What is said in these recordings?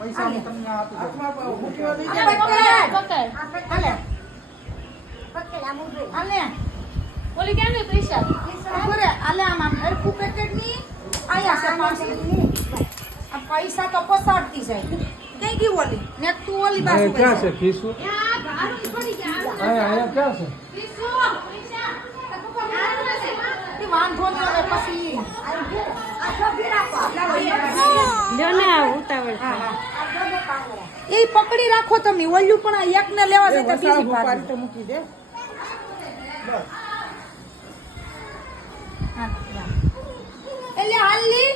પૈસા હું તમને આપી દઉં. હાલે ઓલી કેમ ને પૈસા ખબર હાલે આમ હરખું પેકેટ ની આયા છે 500 આ પૈસા તો પસાડતી જાય કઈ ગઈ ઓલી ને તું ઓલી બાજુ ક્યાં છે ફીસુ આ ગારું છોડી ગયા અહીંયા ક્યાં છે વાંધો ને હવે પછી એ પકડી રાખો તમે ઓલ્યું પણ આ એક ને લેવા છે તો બીજી પાડી તો મૂકી દે. એટલે હાલી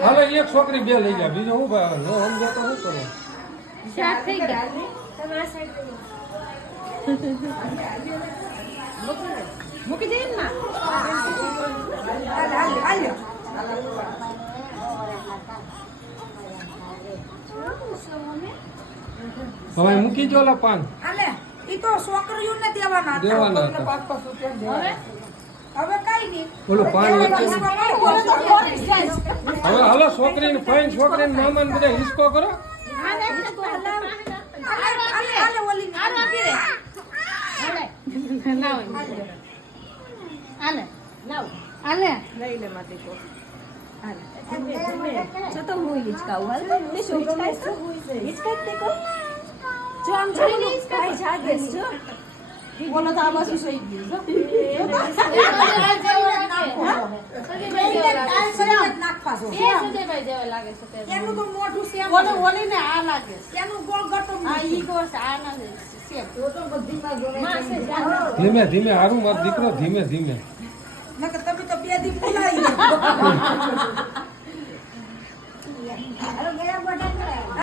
હાલો એક છોકરી બે લઈ જા બીજો હું ભાઈ નો સમજે તો શું કરો મૂકી દે ને હવે મૂકી જો લા પાન હાલે ઈ તો છોકરીઓને દેવાના હતા. દેવાના તમને હતા 500 રૂપિયા દે. હવે કઈ નહીં બોલો પાન વચ્ચે હવે હવે હાલો છોકરીને ફાઈન છોકરીને મામાને બધા હિસકો કરો લઈ લે માટી કો જો તો હું હિચકાવું હાલ તે શું હિચકાઈ તે કો જો આમ જોઈને હિચકાઈ જાગે જો બોલો તો આ બાજુ સહી ગયું એનું તો મોઢું છે ઓલી ને આ લાગે એનું ગોળ ગટો આ ઈ ગોળ આ ના છે તો બધીમાં જોડે ધીમે ધીમે હારું મારો દીકરો ધીમે ધીમે નકર તમે તો બે દી બોલાવી ગયા બટા